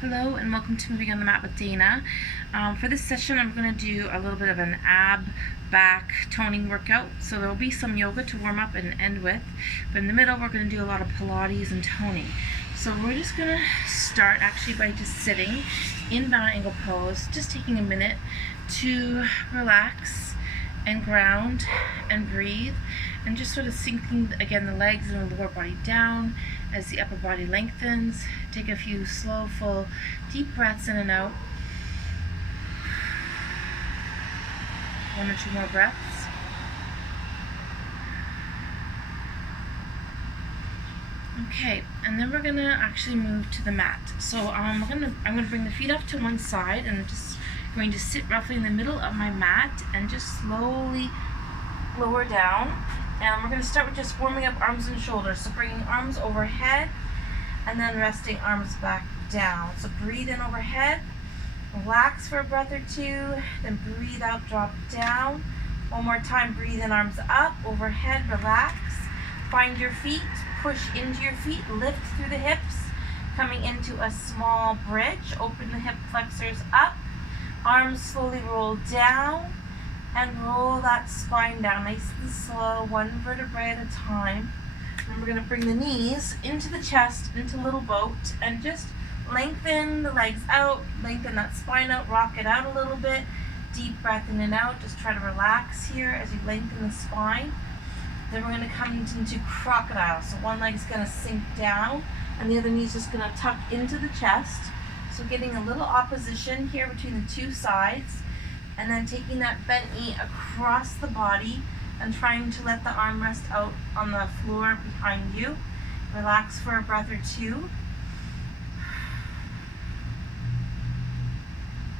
Hello and welcome to Moving on the Mat with Dana. For this session I'm going to do a little bit of an ab back toning workout. So there will be some yoga to warm up and end with, but in the middle we're going to do a lot of Pilates and toning. So we're just going to start actually by just sitting in bound angle pose, just taking a minute to relax and ground and breathe, and just sort of sinking again the legs and the lower body down as the upper body lengthens. Take a few slow, full, deep breaths in and out. 1 or 2 more breaths. Okay, and then we're gonna actually move to the mat. So I'm gonna bring the feet up to one side, and I'm just going to sit roughly in the middle of my mat and just slowly lower down. And we're going to start with just warming up arms and shoulders. So bringing arms overhead and then resting arms back down. So breathe in overhead, relax for a breath or two, then breathe out, drop down. One more time, breathe in, arms up, overhead, relax. Find your feet, push into your feet, lift through the hips, coming into a small bridge. Open the hip flexors up, arms slowly roll down, and roll that spine down nice and slow, one vertebrae at a time. And we're going to bring the knees into the chest, into little boat, and just lengthen the legs out, lengthen that spine out, rock it out a little bit. Deep breath in and out. Just try to relax here as you lengthen the spine. Then we're going to come into crocodile. So one leg's going to sink down, and the other knee's just going to tuck into the chest. So getting a little opposition here between the two sides. And then taking that bent knee across the body and trying to let the arm rest out on the floor behind you. Relax for a breath or two.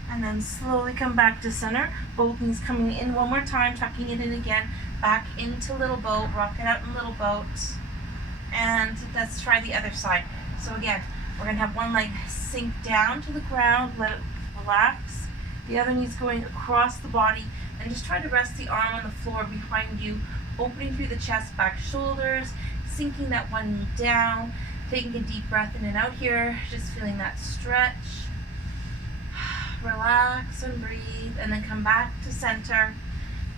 And then slowly come back to center. Both knees coming in one more time, tucking it in again. Back into little boat, rock it out in little boat. And let's try the other side. So again, we're going to have one leg sink down to the ground, let it relax. The other knee's going across the body, and just try to rest the arm on the floor behind you, opening through the chest, back, shoulders, sinking that one knee down, taking a deep breath in and out here, just feeling that stretch. Relax and breathe, and then come back to center,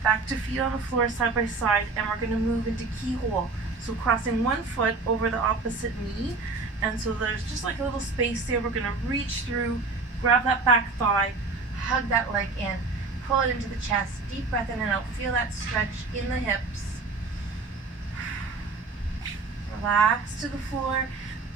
back to feet on the floor side by side, and we're going to move into keyhole. So crossing one foot over the opposite knee, and so there's just like a little space there. We're going to reach through, grab that back thigh, hug that leg in, pull it into the chest, deep breath in and out, feel that stretch in the hips. Relax to the floor,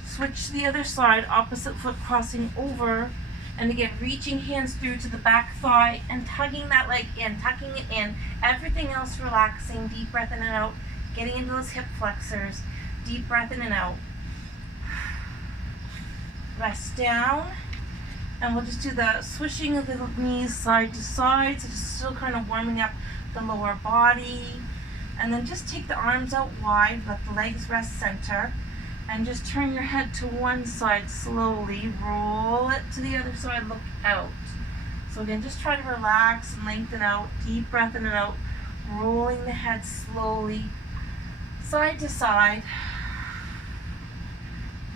switch to the other side, opposite foot crossing over, and again reaching hands through to the back thigh and tugging that leg in, tucking it in, everything else relaxing, deep breath in and out, getting into those hip flexors, deep breath in and out. Rest down. And we'll just do the swishing of the knees side to side, so just still kind of warming up the lower body. And then just take the arms out wide, let the legs rest center, and just turn your head to one side slowly. Roll it to the other side, look out. So again, just try to relax and lengthen out, deep breath in and out, rolling the head slowly, side to side.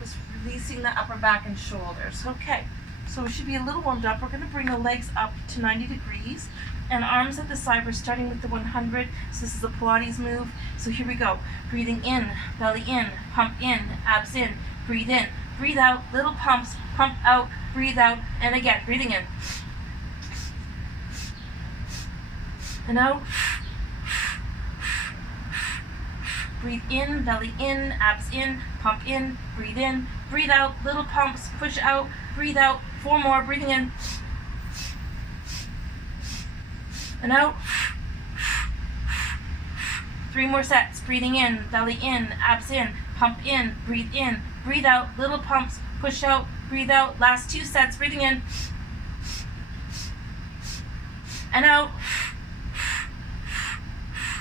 Just releasing the upper back and shoulders. Okay. So we should be a little warmed up. We're going to bring the legs up to 90 degrees and arms at the side. We're starting with the 100. So this is a Pilates move. So here we go. Breathing in, belly in, pump in, abs in, breathe in, breathe out, little pumps, pump out, breathe out, and again, breathing in. And out. Breathe in, belly in, abs in, pump in, breathe out, little pumps, push out, breathe out. 4 more, breathing in and out. 3 more sets, breathing in, belly in, abs in, pump in, breathe out, little pumps, push out, breathe out. Last 2 sets, breathing in and out.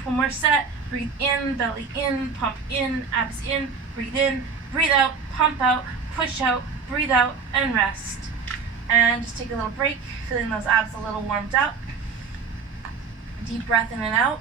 1 more set, breathe in, belly in, pump in, abs in, breathe out, pump out, push out, breathe out, and rest. And just take a little break, feeling those abs a little warmed up. Deep breath in and out.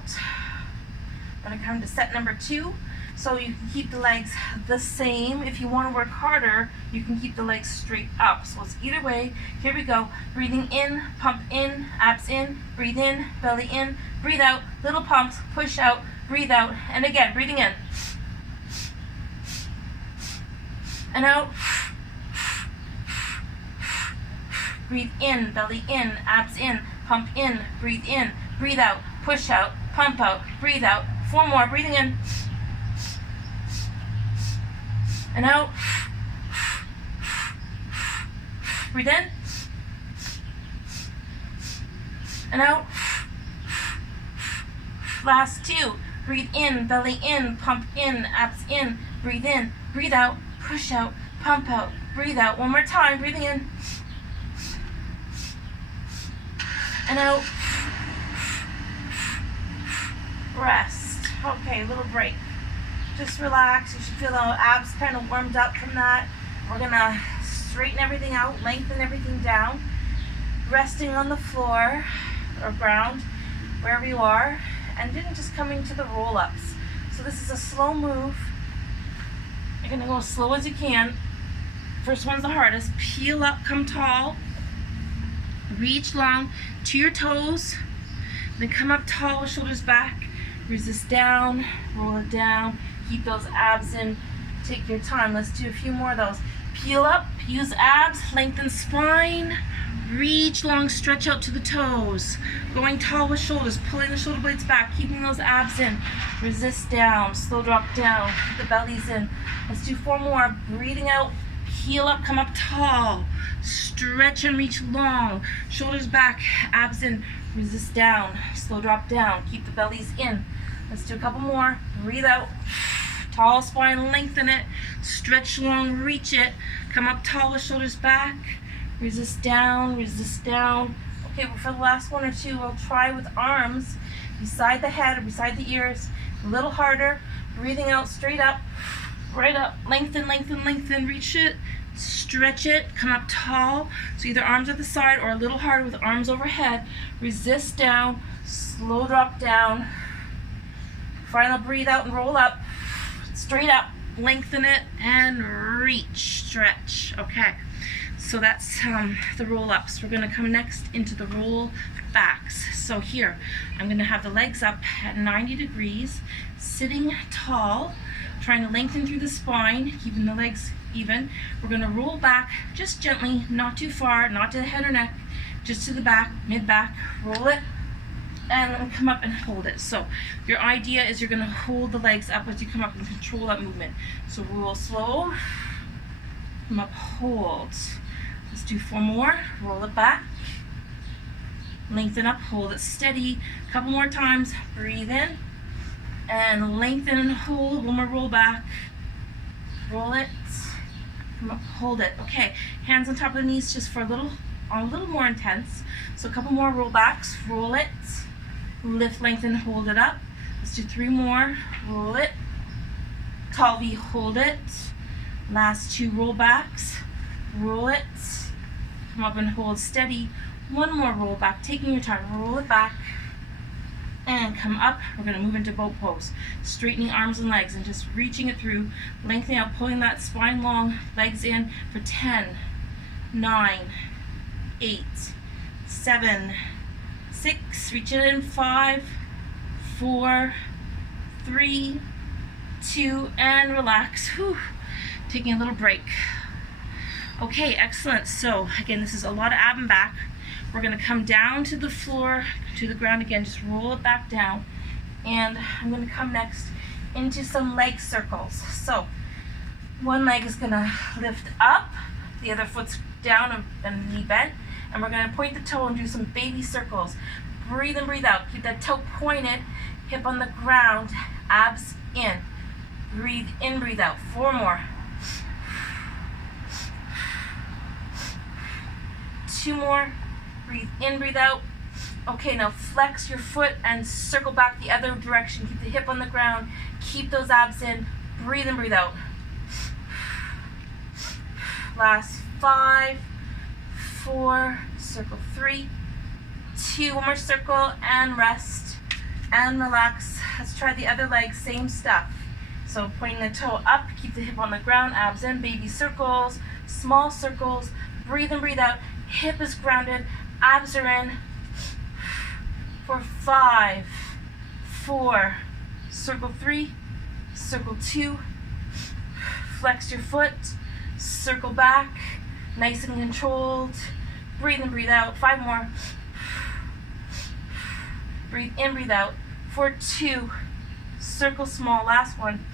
I'm going to come to set number 2. So you can keep the legs the same. If you want to work harder, you can keep the legs straight up. So it's either way. Here we go. Breathing in, pump in, abs in, breathe in, belly in, breathe out, little pumps, push out, breathe out, and again, breathing in. And out. Breathe in, belly in, abs in, pump in, breathe out, push out, pump out, breathe out. 4 more, breathing in. And out. Breathe in. And out. Last 2. Breathe in, belly in, pump in, abs in, breathe out, push out, pump out, breathe out. 1 more time, breathing in. And out. Rest. Okay, a little break. Just relax. You should feel the abs kind of warmed up from that. We're gonna straighten everything out, lengthen everything down. Resting on the floor or ground, wherever you are, and then just coming to the roll-ups. So this is a slow move. You're gonna go as slow as you can. First one's the hardest. Peel up, come tall. Reach long to your toes. Then come up tall with shoulders back. Resist down, roll it down. Keep those abs in. Take your time. Let's do a few more of those. Peel up, use abs, lengthen spine. Reach long, stretch out to the toes. Going tall with shoulders, pulling the shoulder blades back, keeping those abs in. Resist down, slow drop down, keep the bellies in. Let's do 4 more. Breathing out, peel up, come up tall. Stretch and reach long. Shoulders back, abs in. Resist down, slow drop down, keep the bellies in. Let's do a couple more. Breathe out. Tall spine, lengthen it. Stretch long, reach it. Come up tall with shoulders back. Resist down, resist down. Okay, well, for the last 1 or 2, we'll try with arms beside the head or beside the ears. A little harder. Breathing out, straight up, right up. Lengthen, lengthen, lengthen. Reach it, stretch it, come up tall. So either arms at the side or a little harder with arms overhead. Resist down, slow drop down. Final breathe out and roll up. Straight up, lengthen it, and reach, stretch. Okay. So that's the roll-ups. We're gonna come next into the roll backs. So here, I'm gonna have the legs up at 90 degrees, sitting tall, trying to lengthen through the spine, keeping the legs even. We're gonna roll back just gently, not too far, not to the head or neck, just to the back, mid-back, roll it, and then come up and hold it. So your idea is you're gonna hold the legs up as you come up and control that movement. So roll slow, come up, hold. Let's do 4 more. Roll it back. Lengthen up, hold it steady. A couple more times. Breathe in. And lengthen and hold. 1 more roll back. Roll it. Come up, hold it. Okay, hands on top of the knees just for a little more intense. So a couple more roll backs. Roll it. Lift, lengthen, hold it up. Let's do 3 more. Roll it. Tall V, hold it. Last 2 roll backs. Roll it. Come up and hold steady. 1 more roll back, taking your time. Roll it back and come up. We're going to move into boat pose. Straightening arms and legs and just reaching it through, lengthening out, pulling that spine long, legs in for 10, 9, 8, 7, 6, reach it in 5, 4, 3, 2, and relax. Whew. Taking a little break. Okay, excellent. So again, this is a lot of ab and back. We're gonna come down to the floor, to the ground again, just roll it back down. And I'm gonna come next into some leg circles. So one leg is gonna lift up, the other foot's down and knee bent, and we're gonna point the toe and do some baby circles. Breathe and breathe out. Keep that toe pointed, hip on the ground, abs in. Breathe in, breathe out. 4 more. 2 more. Breathe in, breathe out. Okay, now flex your foot and circle back the other direction. Keep the hip on the ground. Keep those abs in. Breathe in, breathe out. Last 5, 4, circle 3, 2, 1 more circle, and rest and relax. Let's try the other leg, same stuff. So So pointing the toe up, keep the hip on the ground, abs in, baby circles, small circles. Breathe in, breathe out. Hip is grounded, abs are in. For 5, 4, circle 3, circle 2, flex your foot, circle back, nice and controlled. Breathe in, breathe out. 5 more. Breathe in, breathe out. For 2, circle small, last one,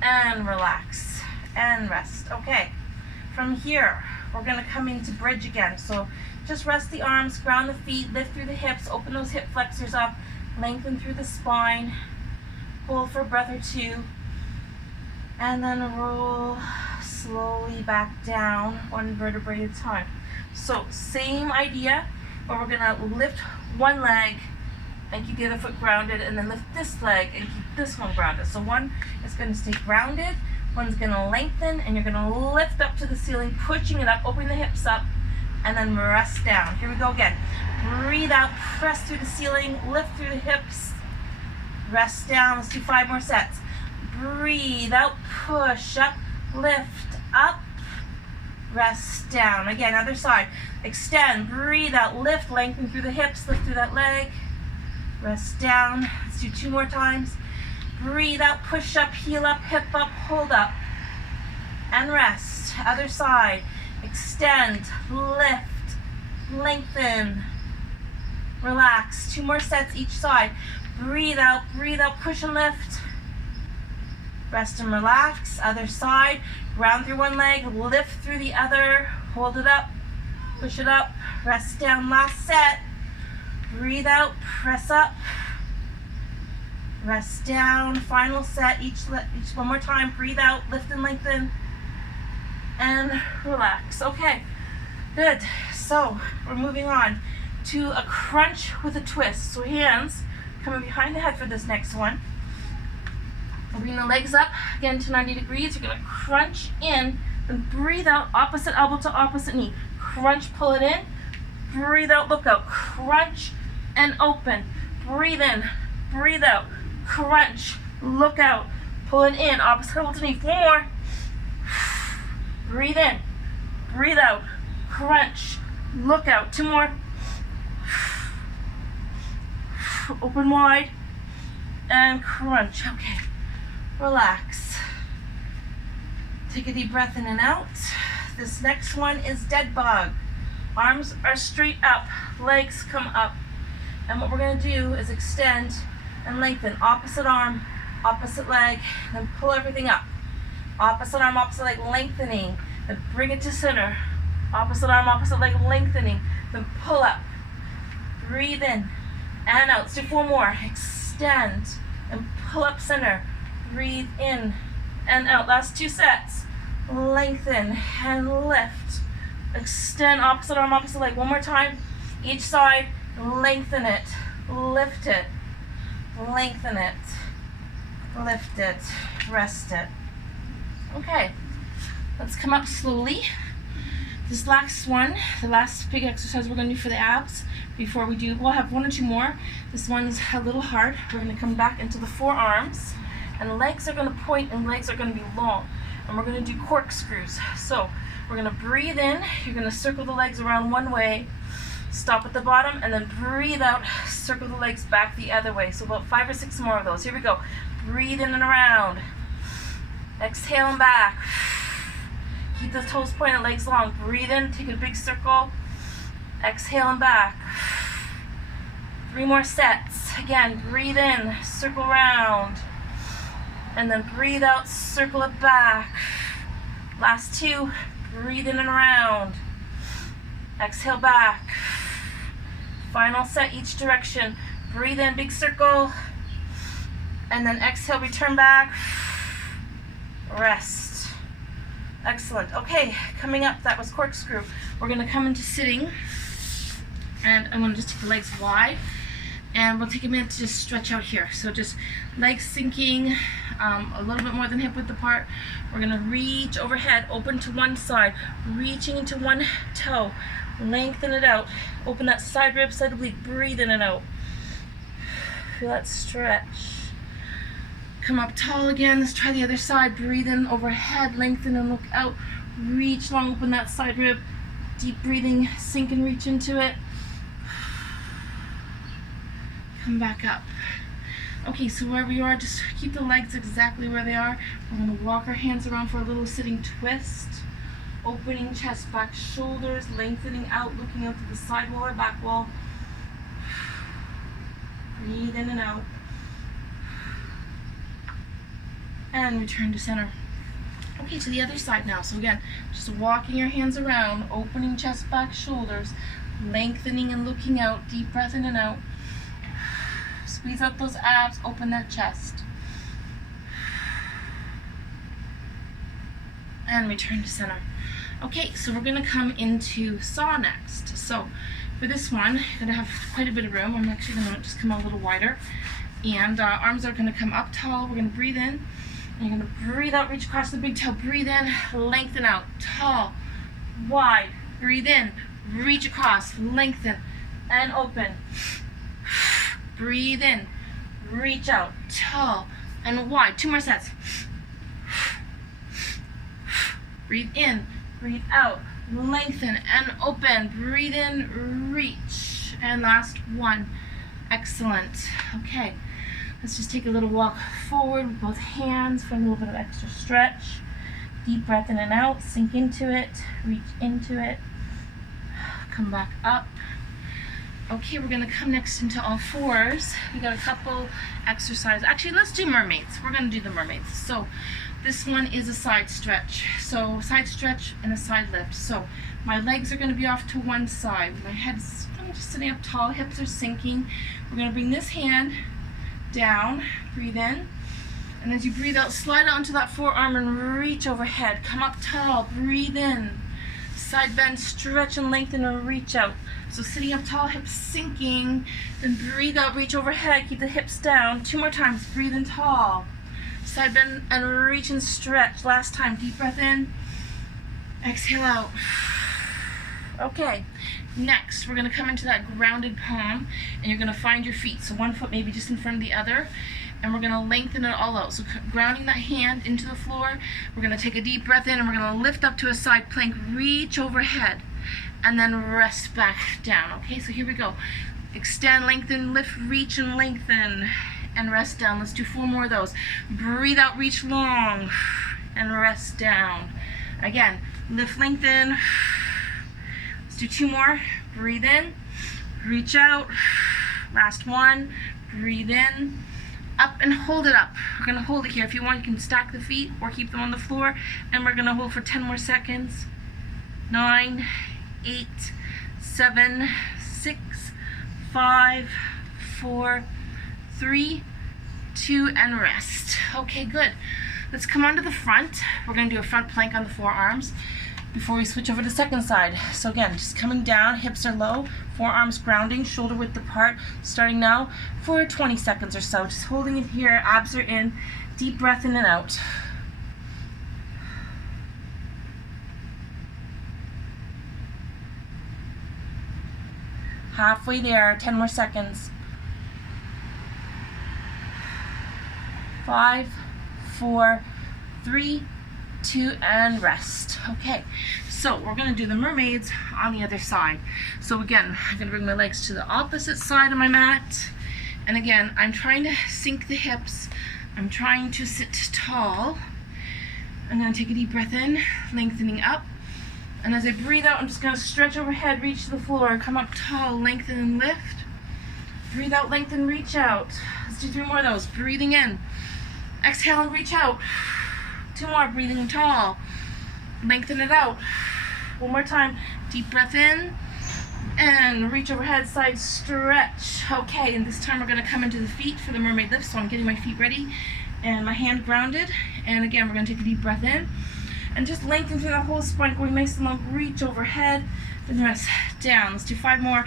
and relax and rest. Okay, from here we're going to come into bridge again. So just rest the arms, ground the feet, lift through the hips, open those hip flexors up, lengthen through the spine, hold for a breath or 2, and then roll slowly back down, 1 vertebrae at a time. So same idea, but we're going to lift one leg and keep the other foot grounded, and then lift this leg and keep this one grounded. So one is going to stay grounded, one's going to lengthen, and you're going to lift up to the ceiling, pushing it up, opening the hips up, and then rest down. Here we go again. Breathe out, press through the ceiling, lift through the hips, rest down. Let's do 5 more sets. Breathe out, push up, lift up, rest down. Again, other side. Extend, breathe out, lift, lengthen through the hips, lift through that leg, rest down. Let's do 2 more times. Breathe out, push up, heel up, hip up, hold up, and rest. Other side. Extend, lift, lengthen, relax. 2 more sets each side. Breathe out, push and lift. Rest and relax. Other side. Ground through one leg, lift through the other, hold it up, push it up, rest down. Last set. Breathe out, press up, rest down. Final set, each one more time. Breathe out, lift and lengthen, and relax. Okay, good. So we're moving on to a crunch with a twist. So hands coming behind the head for this next one. Bring the legs up again to 90 degrees. You're going to crunch in and breathe out, opposite elbow to opposite knee. Crunch, pull it in. Breathe out, look out. Crunch and open. Breathe in, breathe out. Crunch, look out. Pull it in, opposite elbow to knee. 4 more. Breathe in, breathe out. Crunch, look out. 2 more. Open wide and crunch. Okay. Relax. Take a deep breath in and out. This next one is dead bug. Arms are straight up, legs come up. And what we're going to do is extend and lengthen. Opposite arm, opposite leg, then pull everything up. Opposite arm, opposite leg, lengthening. Then bring it to center. Opposite arm, opposite leg, lengthening. Then pull up. Breathe in and out. Let's do 4 more. Extend and pull up center. Breathe in and out. Last 2 sets. Lengthen and lift. Extend, opposite arm, opposite leg. 1 more time. Each side. Lengthen it. Lift it. Lengthen it. Lift it. Rest it. Okay. Let's come up slowly. This last one, the last big exercise we're going to do for the abs before we do, we'll have 1 or 2 more. This one's a little hard. We're going to come back into the forearms. And legs are going to point and legs are going to be long. And we're going to do corkscrews. So we're going to breathe in. You're going to circle the legs around one way. Stop at the bottom and then breathe out. Circle the legs back the other way. So about 5 or 6 more of those. Here we go. Breathe in and around. Exhale and back. Keep the toes pointed, legs long. Breathe in. Take a big circle. Exhale and back. 3 more sets. Again, breathe in. Circle around. And then breathe out, circle it back. Last 2, breathe in and around. Exhale back. Final set each direction. Breathe in, big circle. And then exhale, return back. Rest. Excellent. Okay, coming up, that was corkscrew. We're going to come into sitting. And I'm going to just take the legs wide. And we'll take a minute to just stretch out here. So just legs sinking, a little bit more than hip width apart. We're gonna reach overhead, open to one side, reaching into one toe, lengthen it out, open that side rib, side oblique, breathe in and out. Feel that stretch. Come up tall again. Let's try the other side. Breathe in overhead, lengthen and look out. Reach long, open that side rib. Deep breathing, sink and reach into it. Come back up. Okay, so wherever you are, just keep the legs exactly where they are. We're going to walk our hands around for a little sitting twist. Opening chest, back, shoulders, lengthening out, looking out to the side wall or back wall. Breathe in and out. And return to center. Okay, to the other side now. So again, just walking your hands around, opening chest, back, shoulders, lengthening and looking out, deep breath in and out. Squeeze out those abs, open that chest. And return to center. Okay, so we're going to come into saw next. So for this one, you're going to have quite a bit of room. I'm actually going to just come out a little wider. And arms are going to come up tall. We're going to breathe in. And you're going to breathe out, reach across the big toe. Breathe in, lengthen out, tall, wide. Breathe in, reach across, lengthen, and open. Breathe in, reach out, tall, and wide. 2 more sets. Breathe in, breathe out, lengthen, and open. Breathe in, reach. And last one. Excellent. Okay. Let's just take a little walk forward with both hands for a little bit of extra stretch. Deep breath in and out, sink into it, reach into it, come back up. Okay, we're gonna come next into all fours. We got a couple exercises. Actually, let's do mermaids. We're gonna do the mermaids. So this one is a side stretch. So side stretch and a side lift. So my legs are gonna be off to one side. My head's kind of just sitting up tall, hips are sinking. We're gonna bring this hand down, breathe in, and as you breathe out, slide onto that forearm and reach overhead. Come up tall, breathe in, side bend, stretch and lengthen and reach out. So sitting up tall, hips sinking, then breathe out, reach overhead, keep the hips down. 2 more times, breathe in tall, side bend and reach and stretch. Last time, deep breath in, exhale out. Okay, next we're going to come into that grounded palm, and you're going to find your feet. So one foot maybe just in front of the other, and we're going to lengthen it all out. So grounding that hand into the floor, we're going to take a deep breath in, and we're going to lift up to a side plank, reach overhead, and then rest back down. Okay, so here we go. Extend, lengthen, lift, reach, and lengthen, and rest down. Let's do 4 more of those. Breathe out, reach long, and rest down. Again, lift, lengthen. Let's do 2 more. Breathe in, reach out. Last one. Breathe in, up and hold it up. We're going to hold it here. If you want, you can stack the feet or keep them on the floor. And we're going to hold for 10 more seconds. 9, 8, 7, 6, 5, 4, 3, 2, and rest. Okay, good. Let's come onto the front. We're going to do a front plank on the forearms before we switch over to the second side. So again, just coming down, hips are low, forearms grounding, shoulder width apart, starting now for 20 seconds or so. Just holding it here, abs are in, deep breath in and out. Halfway there, 10 more seconds. 5, 4, 3, 2, and rest. Okay, so we're going to do the mermaids on the other side. So again, I'm going to bring my legs to the opposite side of my mat. And again, I'm trying to sink the hips. I'm trying to sit tall. I'm going to take a deep breath in, lengthening up. And as I breathe out, I'm just going to stretch overhead, reach to the floor, come up tall, lengthen and lift. Breathe out, lengthen, reach out. Let's do 3 more of those. Breathing in. Exhale and reach out. 2 more, breathing tall. Lengthen it out. 1 more time. Deep breath in. And reach overhead, side stretch. Okay, and this time we're going to come into the feet for the mermaid lift. So I'm getting my feet ready and my hand grounded. And again, we're going to take a deep breath in. And just lengthen through the whole spine, going nice and long. Reach overhead, then rest down. Let's do 5 more.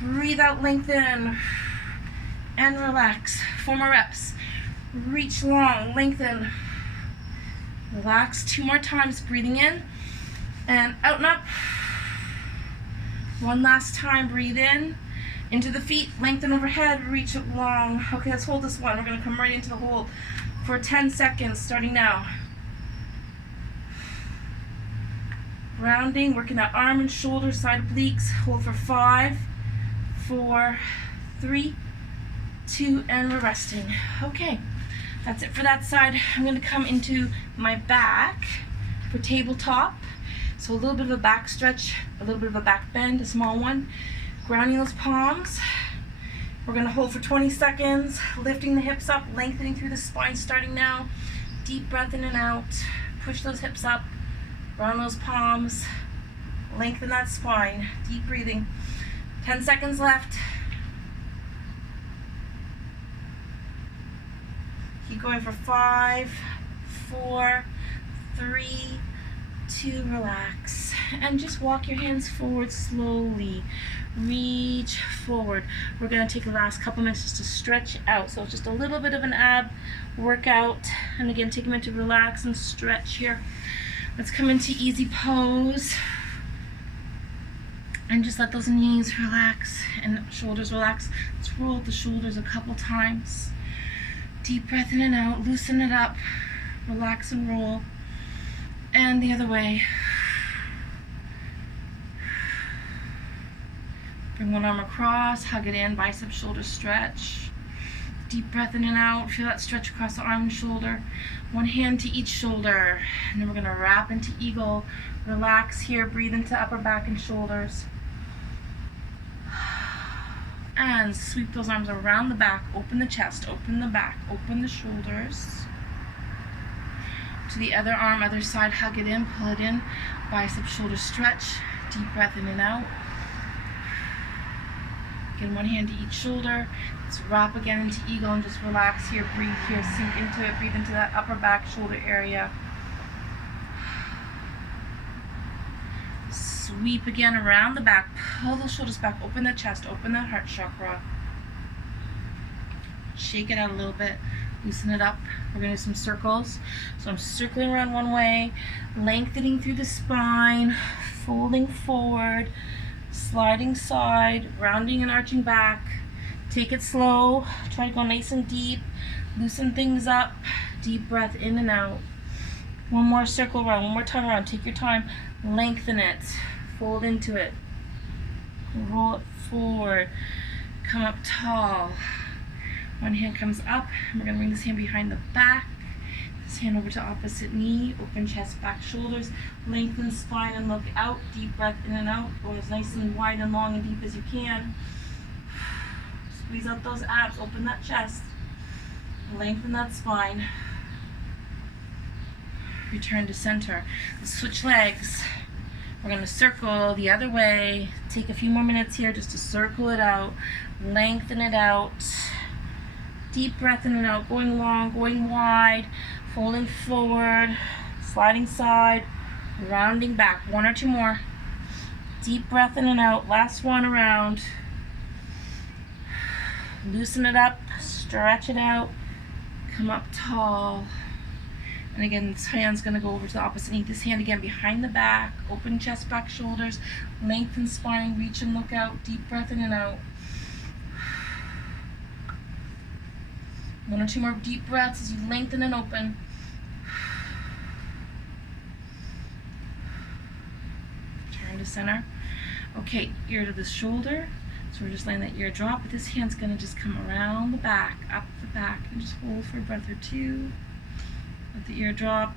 Breathe out, lengthen, and relax. 4 more reps. Reach long, lengthen, relax. 2 more times. Breathing in and out and up. 1 last time. Breathe in, into the feet, lengthen overhead, reach it long. Okay, let's hold this one. We're going to come right into the hold for 10 seconds, starting now. Rounding, working that arm and shoulder, side obliques. Hold for 5, 4, 3, 2, and we're resting. Okay, that's it for that side. I'm going to come into my back for tabletop. So a little bit of a back stretch, a little bit of a back bend, a small one. Grounding those palms. We're going to hold for 20 seconds, lifting the hips up, lengthening through the spine, starting now. Deep breath in and out. Push those hips up. Round those palms, lengthen that spine, deep breathing. 10 seconds left. Keep going for 5, 4, 3, 2, relax. And just walk your hands forward slowly. Reach forward. We're going to take the last couple minutes just to stretch out. So it's just a little bit of an ab workout. And again, take a minute to relax and stretch here. Let's come into easy pose and just let those knees relax and shoulders relax. Let's roll up the shoulders a couple times. Deep breath in and out, loosen it up, relax and roll. And the other way. Bring one arm across, hug it in, bicep shoulder stretch. Deep breath in and out. Feel that stretch across the arm and shoulder. One hand to each shoulder. And then we're going to wrap into eagle. Relax here. Breathe into upper back and shoulders. And sweep those arms around the back. Open the chest. Open the back. Open the shoulders. To the other arm, other side. Hug it in. Pull it in. Bicep shoulder stretch. Deep breath in and out. Again, one hand to each shoulder. Let's wrap again into eagle and just relax here. Breathe here. Sink into it. Breathe into that upper back shoulder area. Sweep again around the back. Pull those shoulders back. Open the chest. Open that heart chakra. Shake it out a little bit. Loosen it up. We're going to do some circles. So I'm circling around one way, lengthening through the spine, folding forward, sliding side, rounding and arching back. Take it slow. Try to go nice and deep. Loosen things up. Deep breath in and out. One more circle around. One more time around. Take your time. Lengthen it. Fold into it. Roll it forward. Come up tall. One hand comes up. We're going to bring this hand behind the back. This hand over to opposite knee. Open chest, back, shoulders. Lengthen spine and look out. Deep breath in and out. Go as nice and wide and long and deep as you can. Squeeze out those abs. Open that chest. Lengthen that spine. Return to center. Let's switch legs. We're going to circle the other way. Take a few more minutes here just to circle it out. Lengthen it out. Deep breath in and out. Going long, going wide. Folding forward. Sliding side. Rounding back. One or two more. Deep breath in and out. Last one around. Loosen it up. Stretch it out. Come up tall. And again, this hand's going to go over to the opposite knee. This hand again behind the back. Open chest, back, shoulders. Lengthen spine. Reach and look out. Deep breath in and out. One or two more deep breaths as you lengthen and open. Turn to center. Okay, ear to the shoulder. So we're just letting that ear drop. But this hand's going to just come around the back, up the back, and just hold for a breath or two. Let the ear drop,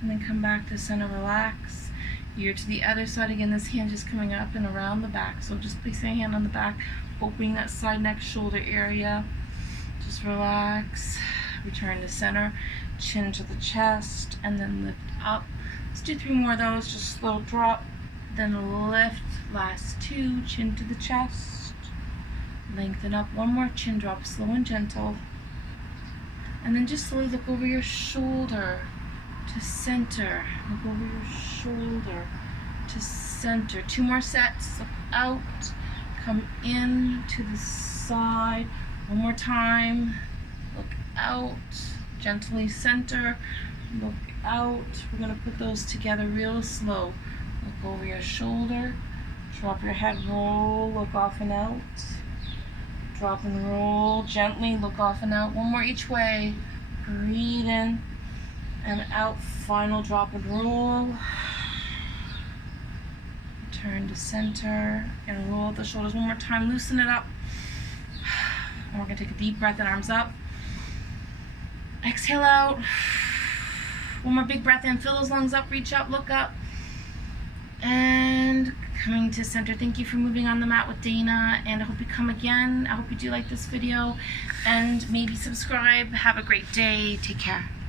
and then come back to center, relax. Ear to the other side. Again, this hand just coming up and around the back. So just placing a hand on the back, opening that side neck shoulder area. Just relax. Return to center. Chin to the chest, and then lift up. Let's do 3 more of those. Just slow drop, then lift. Last 2. Chin to the chest. Lengthen up. One more chin drop, slow and gentle. And then just slowly look over your shoulder to center. Look over your shoulder to center. 2 more sets. Look out. Come in to the side. One more time. Look out. Gently center. Look out. We're going to put those together real slow. Look over your shoulder. Drop your head. Roll. Look off and out. Drop and roll. Gently look off and out. One more each way. Breathe in and out. Final drop and roll. Turn to center and roll the shoulders one more time. Loosen it up. And we're going to take a deep breath and arms up. Exhale out. One more big breath in. Fill those lungs up. Reach up. Look up. And coming to center. Thank you for moving on the mat with Dana. And I hope you come again. I hope you do like this video. And maybe subscribe. Have a great day. Take care.